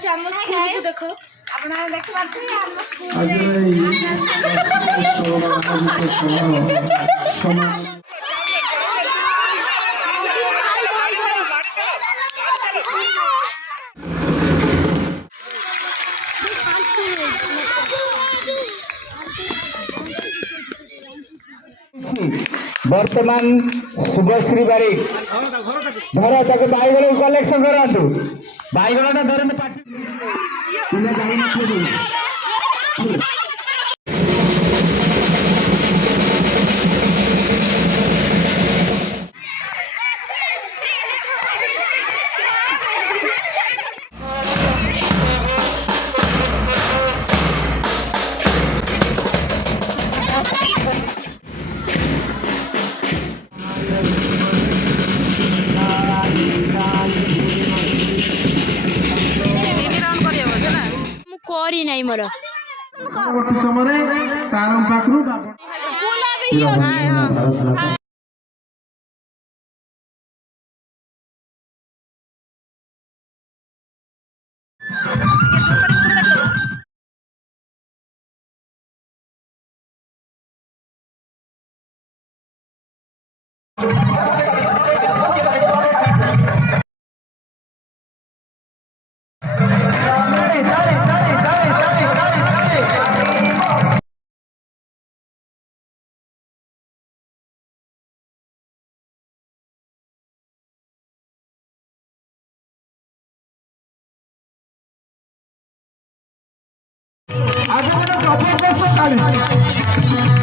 guys हम school को देखो अपना देख पाते हैं हम स्कूल बर्तमान शुभश्री बारिक धर ताको बैगण कलेक्शन करूँ बैगण धरत करी नहीं मोर समय सारम पाखरु आज जबरदस्त ताली